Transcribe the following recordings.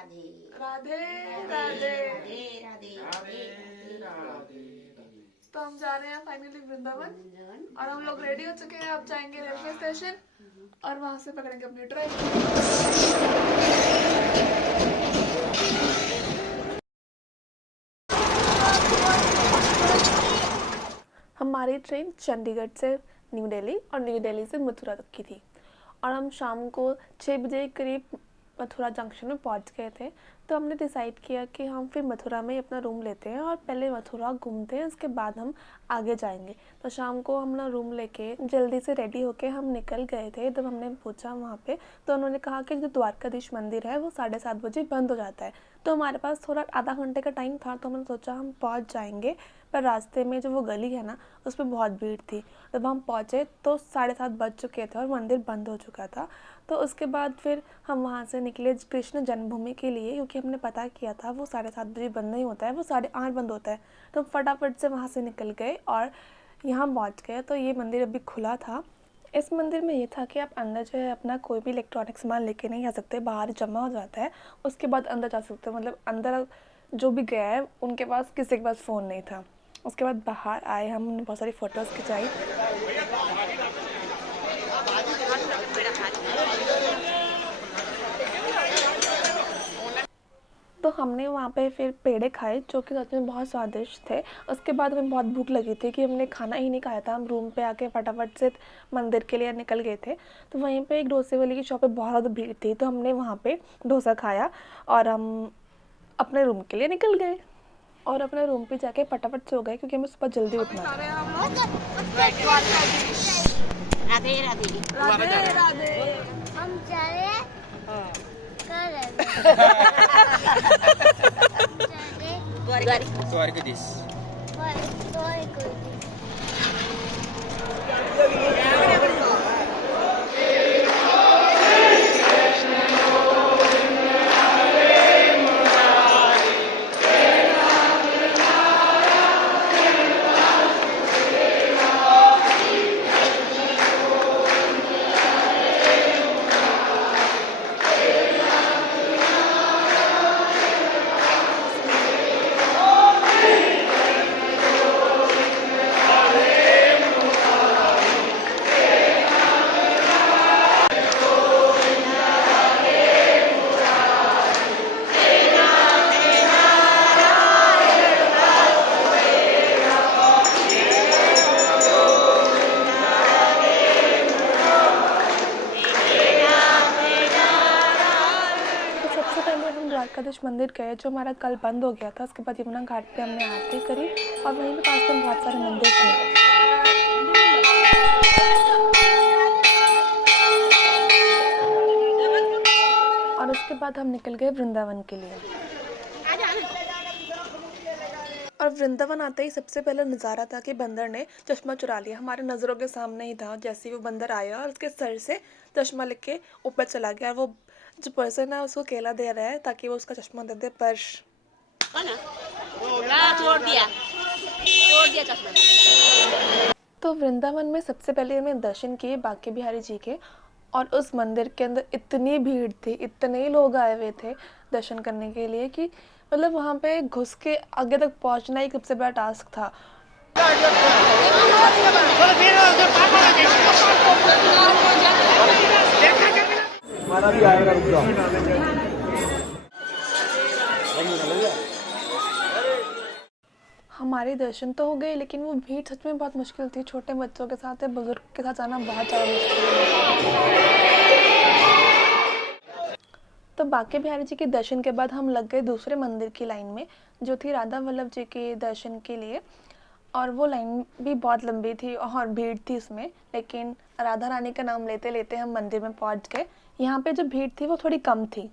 राधे राधे राधे राधे। राधे राधे राधे राधे। तो हम जा रहे हैं फाइनली वृंदावन और हम लोग रेडी हो चुके हैं। अब जाएंगे रेलवे स्टेशन और वहां से पकड़ेंगे अपनी ट्रेन। हमारी ट्रेन चंडीगढ़ से न्यू दिल्ली और न्यू दिल्ली से मथुरा तक की थी और हम शाम को 6 बजे करीब मथुरा जंक्शन में पहुंच गए थे। तो हमने डिसाइड किया कि हम फिर मथुरा में अपना रूम लेते हैं और पहले मथुरा घूमते हैं, उसके बाद हम आगे जाएंगे। तो शाम को हम ना रूम लेके जल्दी से रेडी होके हम निकल गए थे। जब हमने पूछा वहाँ पे तो उन्होंने कहा कि जो द्वारकाधीश मंदिर है वो 7:30 बजे बंद हो जाता है। तो हमारे पास थोड़ा आधा घंटे का टाइम था, तो हमने सोचा हम पहुँच जाएंगे। पर रास्ते में जो वो गली है ना, उस पर बहुत भीड़ थी। जब हम पहुँचे तो 7:30 बज चुके थे और मंदिर बंद हो चुका था। तो उसके बाद फिर हम वहाँ से निकले कृष्ण जन्मभूमि के लिए, क्योंकि हमने पता किया था वो 7:30 बजे बंद नहीं होता है, वो 8:30 बंद होता है। तो फटाफट से वहाँ से निकल गए और यहाँ पहुँच गए। तो ये मंदिर अभी खुला था। इस मंदिर में ये था कि आप अंदर जो है अपना कोई भी इलेक्ट्रॉनिक सामान लेके नहीं आ सकते, बाहर जमा हो जाता है, उसके बाद अंदर जा सकते हो। मतलब अंदर जो भी गया है उनके पास किसी के पास फ़ोन नहीं था। उसके बाद बाहर आए, हमने बहुत सारी फ़ोटोज़ खिंचाई। तो हमने वहाँ पे फिर पेड़े खाए जो कि सच में बहुत स्वादिष्ट थे। उसके बाद हमें बहुत भूख लगी थी कि हमने खाना ही नहीं खाया था। हम रूम पे आके फटाफट से मंदिर के लिए निकल गए थे। तो वहीं पे एक डोसे वाले की शॉप पे बहुत ज़्यादा भीड़ थी, तो हमने वहाँ पे डोसा खाया और हम अपने रूम के लिए निकल गए और अपने रूम पे जाके फटाफट सो गए, क्योंकि हमें सुबह जल्दी उठना था। राधे राधे राधे राधे। हम जा रहे हैं द्वारकाधीश। सबसे पहले हम द्वारकाधीश मंदिर गए जो हमारा कल बंद हो गया था। उसके बाद यमुना घाट पे हमने आरती करी और वहीं पे पास में बहुत सारे मंदिर थे। और उसके बाद हम निकल गए वृंदावन के लिए। और वृंदावन आते ही सबसे पहले नज़ारा था कि बंदर ने चश्मा चुरा लिया। हमारे नज़रों के सामने ही था। जैसे ही वो बंदर आया और उसके सर से चश्मा लेके ऊपर चला गया। वो जो पर्सन है उसको केला दे रहा है ताकि वो उसका चश्मा दे दे, पर तोड़ दिया चश्मा। तो वृंदावन में सबसे पहले हमने दर्शन किए बांके बिहारी जी के। और उस मंदिर के अंदर इतनी भीड़ थी, इतने लोग आए हुए थे दर्शन करने के लिए कि मतलब वहाँ पे घुस के आगे तक पहुँचना ही सबसे बड़ा टास्क था। हमारा भी आएगा, रुक जाओ। हमारे दर्शन तो हो गए, लेकिन वो भीड़ सच में बहुत मुश्किल थी। छोटे बच्चों के साथ या बुजुर्ग के साथ जाना बहुत ज़्यादा मुश्किल है। तो बांके बिहारी जी के दर्शन के बाद हम लग गए दूसरे मंदिर की लाइन में, जो थी राधा वल्लभ जी के दर्शन के लिए। और वो लाइन भी बहुत लंबी थी और भीड़ थी उसमें, लेकिन राधा रानी का नाम लेते लेते हम मंदिर में पहुंच गए। यहाँ पे जो भीड़ थी वो थोड़ी कम थी।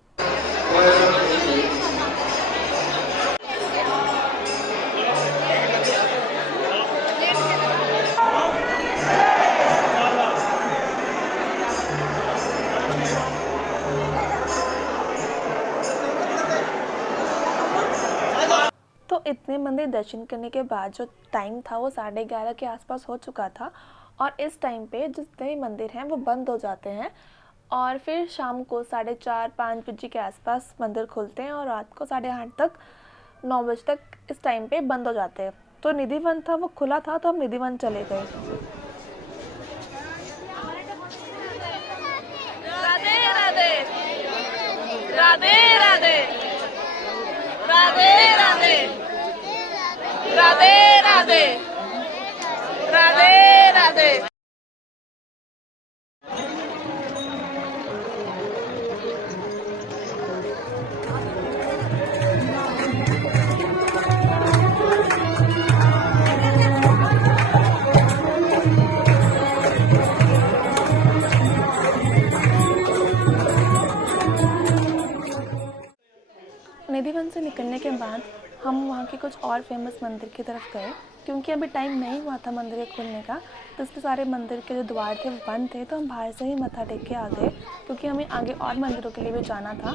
तो इतने मंदिर दर्शन करने के बाद जो टाइम था वो 11:30 के आसपास हो चुका था। और इस टाइम पे जितने भी मंदिर हैं वो बंद हो जाते हैं और फिर शाम को 4:30-5 बजे के आसपास मंदिर खुलते हैं और रात को 8:30 तक 9 बजे तक इस टाइम पे बंद हो जाते हैं। तो निधिवन था वो खुला था तो हम निधिवन चले गए। राधे राधे राधे राधे राधे राधे राधे राधे राधे राधे। निधिवन से निकलने के बाद हम वहाँ के कुछ और फेमस मंदिर की तरफ गए क्योंकि अभी टाइम नहीं हुआ था मंदिर के खुलने का, तो इसलिए सारे मंदिर के जो द्वार थे वो बंद थे। तो हम बाहर से ही मत्था टेक के आ गए क्योंकि हमें आगे और मंदिरों के लिए भी जाना था।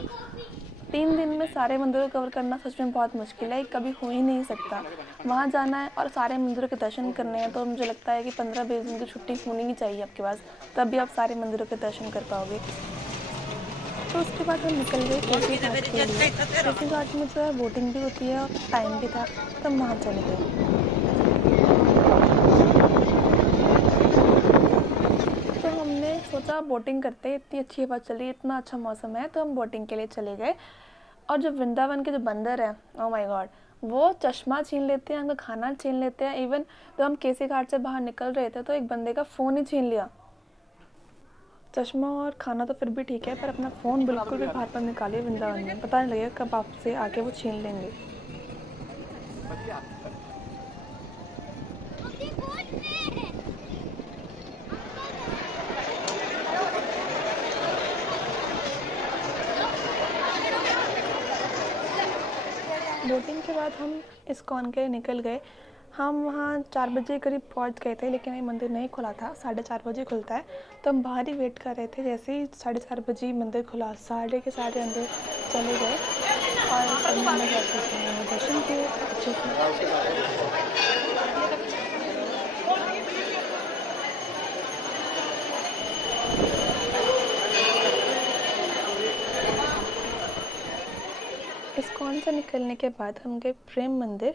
3 दिन में सारे मंदिरों को कवर करना सच में बहुत मुश्किल है, कभी हो ही नहीं सकता। वहाँ जाना है और सारे मंदिरों के दर्शन करने हैं तो मुझे लगता है कि 15-20 दिन की छुट्टी होनी ही चाहिए आपके पास, तभी आप सारे मंदिरों के दर्शन कर पाओगे। तो उसके बाद हम निकल गए केसी घाट के लिए। केसी घाट में जो है बोटिंग भी होती है और टाइम भी था तो हम वहाँ चले गए। तो हमने सोचा बोटिंग करते हैं, इतनी अच्छी हवा चल रही है, इतना अच्छा मौसम है, तो हम बोटिंग के लिए चले गए। और जो वृंदावन के जो बंदर हैं, ओह माय गॉड, वो चश्मा छीन लेते हैं, उनका खाना छीन लेते हैं। इवन जब हम केसी घाट से बाहर निकल रहे थे तो एक बंदे का फ़ोन ही छीन लिया। चश्मा और खाना तो फिर भी ठीक है, पर अपना फ़ोन बिल्कुल भी बाहर पर निकालिए वृंदावन में, पता नहीं लगेगा कब आपसे आके वो छीन लेंगे। बोटिंग के बाद हम इस्कॉन के लिए निकल गए। हम वहाँ 4 बजे करीब पहुँच गए थे, लेकिन ये मंदिर नहीं खुला था, 4:30 बजे खुलता है। तो हम बाहर ही वेट कर रहे थे, जैसे ही 4:30 बजे ही मंदिर खुला, साढ़े के साढ़े अंदर चले गए और सब हमने दर्शन किए अच्छे से। इस्कॉन से निकलने के बाद हम गए प्रेम मंदिर,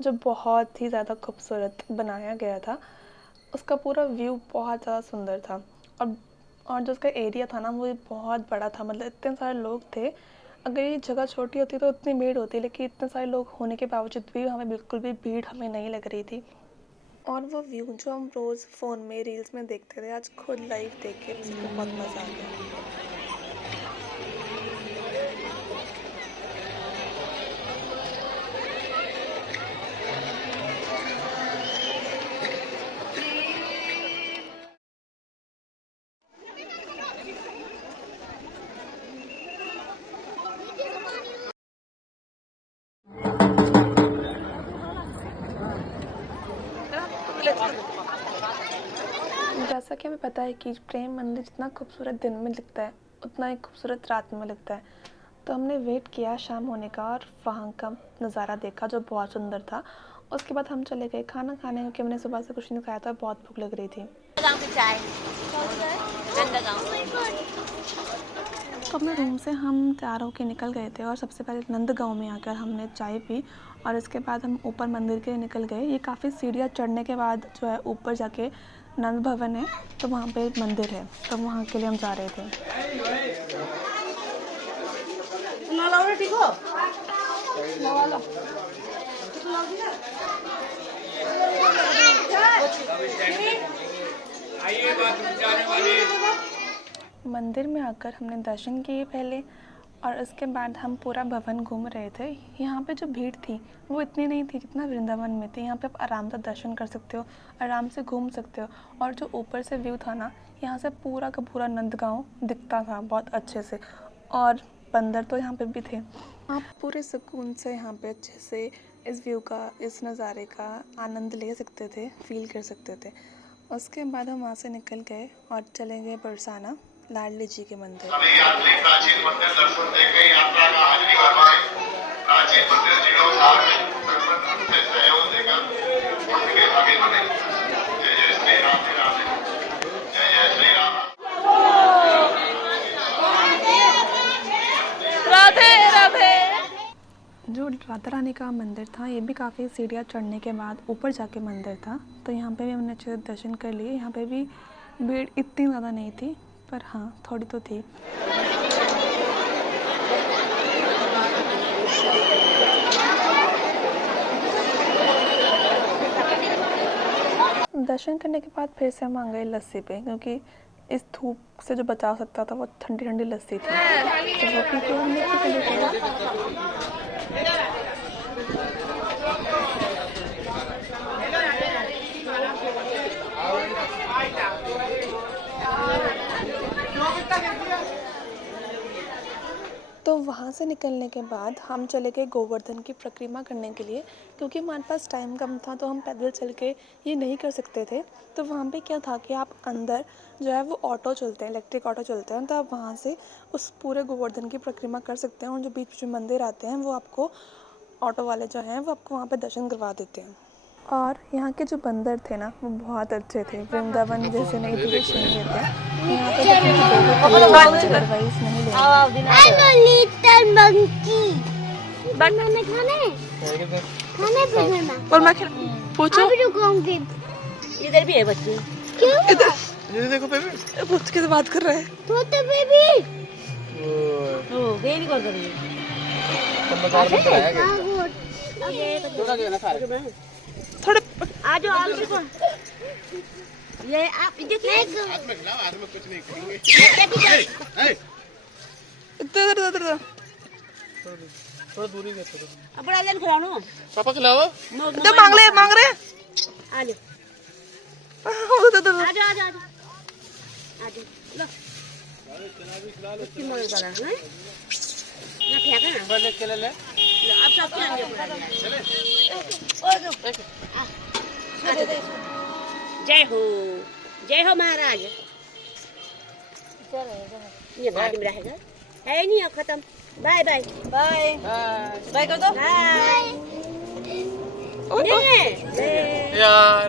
जो बहुत ही ज़्यादा खूबसूरत बनाया गया था। उसका पूरा व्यू बहुत ज़्यादा सुंदर था और जो उसका एरिया था ना वो बहुत बड़ा था, मतलब इतने सारे लोग थे। अगर ये जगह छोटी होती तो उतनी भीड़ होती, लेकिन इतने सारे लोग होने के बावजूद भी हमें बिल्कुल भी भीड़ हमें नहीं लग रही थी। और वो व्यू जो हम रोज़ फ़ोन में रील्स में देखते थे, आज खुद लाइव देख के मुझको बहुत मज़ा आ गया। जैसा कि हमें पता है कि प्रेम मंदिर जितना खूबसूरत दिन में दिखता है उतना ही खूबसूरत रात में लगता है, तो हमने वेट किया शाम होने का और वहाँ का नज़ारा देखा जो बहुत सुंदर था। उसके बाद हम चले गए खाना खाने, क्योंकि हमने सुबह से कुछ नहीं खाया था, बहुत भूख लग रही थी। गाँव की चाय तो अपने रूम से हम तैयार होकर निकल गए थे और सबसे पहले नंदगांव में आकर हमने चाय पी और इसके बाद हम ऊपर मंदिर के लिए निकल गए। ये काफ़ी सीढ़ियाँ चढ़ने के बाद जो है ऊपर जाके नंद भवन है, तो वहाँ पे मंदिर है, तो वहाँ के लिए हम जा रहे थे। ठीक हो मंदिर में आकर हमने दर्शन किए पहले और उसके बाद हम पूरा भवन घूम रहे थे। यहाँ पे जो भीड़ थी वो इतनी नहीं थी जितना वृंदावन में थी। यहाँ पे आप आराम से दर्शन कर सकते हो, आराम से घूम सकते हो और जो ऊपर से व्यू था ना, यहाँ से पूरा का पूरा नंदगांव दिखता था बहुत अच्छे से और बंदर तो यहाँ पे भी थे। आप पूरे सुकून से यहाँ पे अच्छे से इस व्यू का, इस नज़ारे का आनंद ले सकते थे, फील कर सकते थे। उसके बाद हम वहाँ से निकल गए और चले गए बरसाना लाडली जी के मंदिर। सभी यात्री प्राचीन मंदिर दर्शन देकर यात्रा का हाजिरी भरवाएं। प्राचीन मंदिर जीर्णोद्धार में सर्वत्र से सहयोग देकर उनके आगे बढ़े। जय जय श्री राम, राधे जय जय श्री राम। जो राधा रानी का मंदिर था ये भी काफ़ी सीढ़ियाँ चढ़ने के बाद ऊपर जाके मंदिर था, तो यहाँ पे भी हमने अच्छे से दर्शन कर लिए। यहाँ पे भी भीड़ इतनी ज़्यादा नहीं थी, पर हाँ थोड़ी तो थी। दर्शन करने के बाद फिर से हम आ गए लस्सी पे, क्योंकि इस धूप से जो बचा सकता था वो ठंडी ठंडी लस्सी थी, तो वो पी के हमने तो वहाँ से निकलने के बाद हम चले गए गोवर्धन की परिक्रमा करने के लिए, क्योंकि हमारे पास टाइम कम था तो हम पैदल चल के ये नहीं कर सकते थे। तो वहाँ पे क्या था कि आप अंदर जो है वो ऑटो चलते हैं, इलेक्ट्रिक ऑटो चलते हैं, तो आप वहाँ से उस पूरे गोवर्धन की परिक्रमा कर सकते हैं। और जो बीच बीच में मंदिर आते हैं वो आपको ऑटो वाले जो हैं वो आपको वहाँ पे दर्शन करवा देते हैं। और यहाँ के जो बंदर थे ना वो बहुत अच्छे थे, वृंदावन जैसे नहीं थे, चाहिए थे। यहाँ पे अदरवाइज नहीं लेंगे। हेलो लिटिल मंकी, बनाना खाना है? खाना है बनाना? और मैं पूछो अभी रुकूंगी। इधर भी है बच्चे। क्यों? ये देखो बेबी, पूछ के बात कर रहे हैं। तो बेबी ओ ये नहीं कर रही है। थोड़े आ जाओ आप देखो। ये आप देखिए इधर थोड़ा दूरी गए थोड़ा। अब बड़ा जन खिलाओ। पापा खिलाओ। तो मांग रहे आ जाओ आ जाओ आ जाओ आ जाओ आ जाओ लो इसकी मदद करा है ना फेंका ना ले ले ले लो अब सब क्या आगे जय हो महाराज। ये बाद में रहेगा है नहीं अब खत्म। बाय बाय बाय बाय कर दो बाय यार।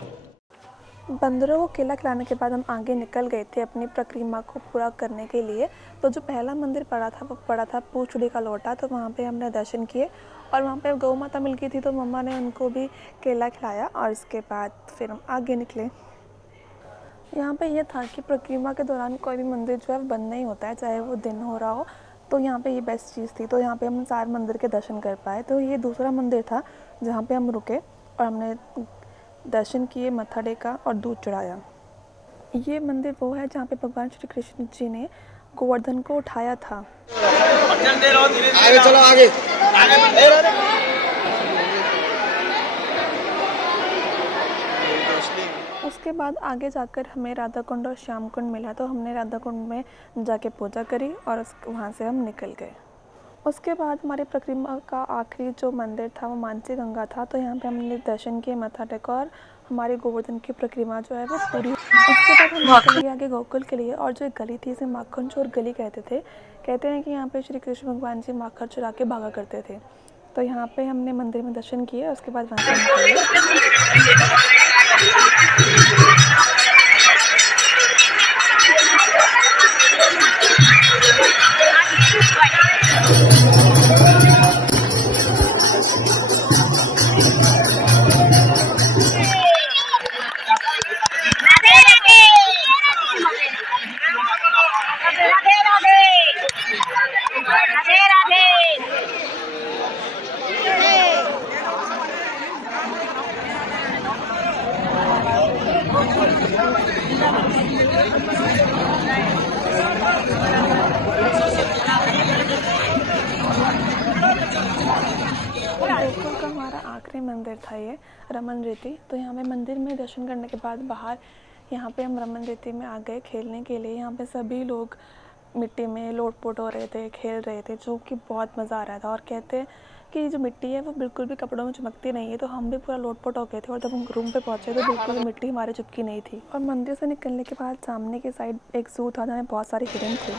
बंदरों को केला खिलाने के बाद हम आगे निकल गए थे अपनी परिक्रमा को पूरा करने के लिए। तो जो पहला मंदिर पड़ा था वो पड़ा था पूछड़ी का लोटा, तो वहाँ पे हमने दर्शन किए और वहाँ पे गौ माता मिल गई थी तो मम्मा ने उनको भी केला खिलाया और इसके बाद फिर हम आगे निकले। यहाँ पे ये था कि परिक्रमा के दौरान कोई भी मंदिर जो है बंद नहीं होता है, चाहे वो दिन हो रहा हो, तो यहाँ पे ये बेस्ट चीज़ थी। तो यहाँ पे हम 4 मंदिर के दर्शन कर पाए। तो ये दूसरा मंदिर था जहाँ पे हम रुके और हमने दर्शन किए, मत्था टेका और दूध चढ़ाया। ये मंदिर वो है जहाँ पे भगवान श्री कृष्ण जी ने गोवर्धन को उठाया था। आगे चलो आगे। उसके बाद आगे जाकर हमें राधा कुंड और श्याम कुंड मिला, तो हमने राधा कुंड में जाके पूजा करी और वहाँ से हम निकल गए। उसके बाद हमारे परिक्रमा का आखिरी जो मंदिर था वो मानसी गंगा था, तो यहाँ पे हमने दर्शन किए, मत्था टेका और हमारे गोवर्धन की परिक्रमा जो है वो पूरी। उसके बाद हम निकल गए आगे गोकुल के लिए, और जो एक गली थी इसे माखन चोर गली कहते थे। कहते हैं कि यहाँ पे श्री कृष्ण भगवान जी माखन चुरा के भागा करते थे। तो यहाँ पे हमने मंदिर में दर्शन किए और उसके बाद वहाँ से निकले। गोकुल का हमारा आखिरी मंदिर था ये रमन रीति। तो यहाँ पे मंदिर में दर्शन करने के बाद बाहर यहाँ पे हम रमन रीति में आ गए खेलने के लिए। यहाँ पे सभी लोग मिट्टी में लोट-पोट हो रहे थे, खेल रहे थे, जो कि बहुत मज़ा आ रहा था। और कहते हैं कि जो मिट्टी है वो बिल्कुल भी कपड़ों में चमकती नहीं है, तो हम भी पूरा लोट-पोट हो गए थे। और जब हम रूम पे पहुँचे तो बिल्कुल भी मिट्टी हमारे चिपकी नहीं थी। और मंदिर से निकलने के बाद सामने की साइड एक ज़ू था जहाँ बहुत सारे हिरन थे।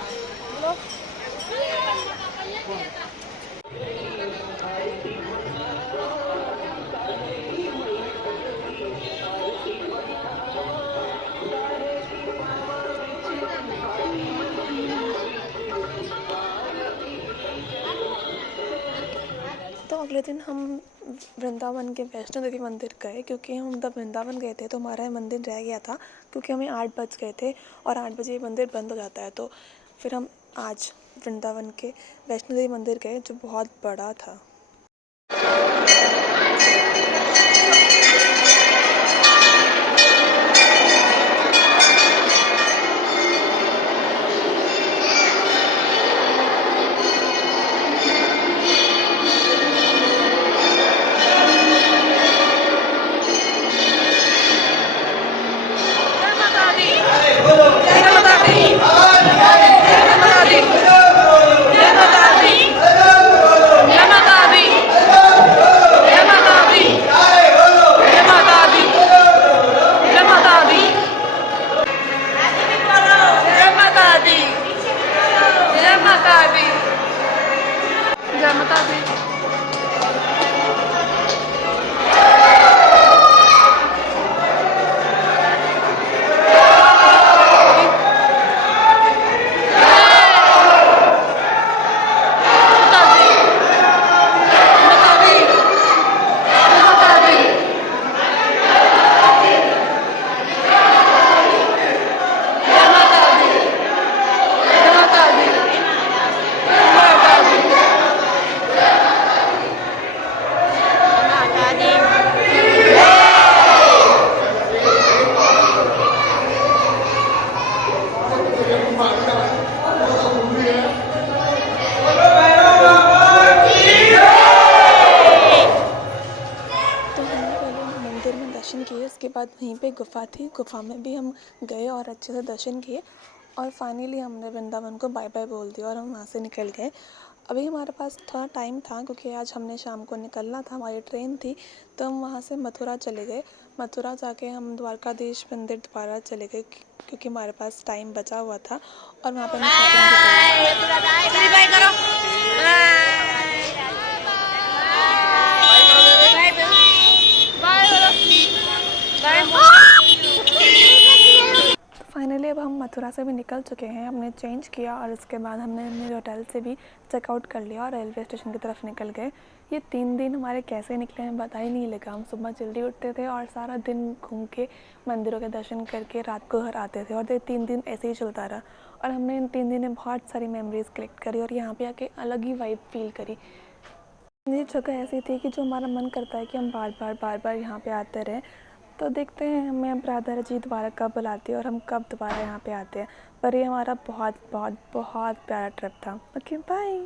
तो अगले दिन हम वृंदावन के वैष्णो देवी मंदिर गए, क्योंकि हम जब वृंदावन गए थे तो हमारा ये मंदिर रह गया था, क्योंकि हमें 8 बज गए थे और 8 बजे ये मंदिर बंद हो जाता है। तो फिर हम आज वृंदावन के वैष्णो देवी मंदिर गए, जो बहुत बड़ा था। उसके बाद वहीं पे गुफ़ा थी, गुफ़ा में भी हम गए और अच्छे से दर्शन किए और फाइनली हमने वृंदावन को बाय बाय बोल दिया और हम वहाँ से निकल गए। अभी हमारे पास थोड़ा टाइम था, क्योंकि आज हमने शाम को निकलना था, हमारी ट्रेन थी, तो हम वहाँ से मथुरा चले गए। मथुरा जाके हम द्वारकाधीश मंदिर दोबारा चले गए, क्योंकि हमारे पास टाइम बचा हुआ था और वहाँ पर फाइनली अब हम मथुरा से भी निकल चुके हैं। हमने चेंज किया और उसके बाद हमने मेरे होटल से भी चेकआउट कर लिया और रेलवे स्टेशन की तरफ निकल गए। ये 3 दिन हमारे कैसे निकले हमें पता ही नहीं लगा। हम सुबह जल्दी उठते थे और सारा दिन घूम के मंदिरों के दर्शन करके रात को घर आते थे और ये 3 दिन ऐसे ही चलता रहा और हमने इन 3 दिन में बहुत सारी मेमोरीज़ कलेक्ट करी और यहाँ पे आके अलग ही वाइब फील करी। ये जगह ऐसी थी कि जो हमारा मन करता है कि हम बार बार यहाँ पे आते रहें। तो देखते हैं हमें अब राधा जी दोबारा कब बुलाती है और हम कब दोबारा यहाँ पे आते हैं। पर ये हमारा बहुत प्यारा ट्रिप था। Okay bye.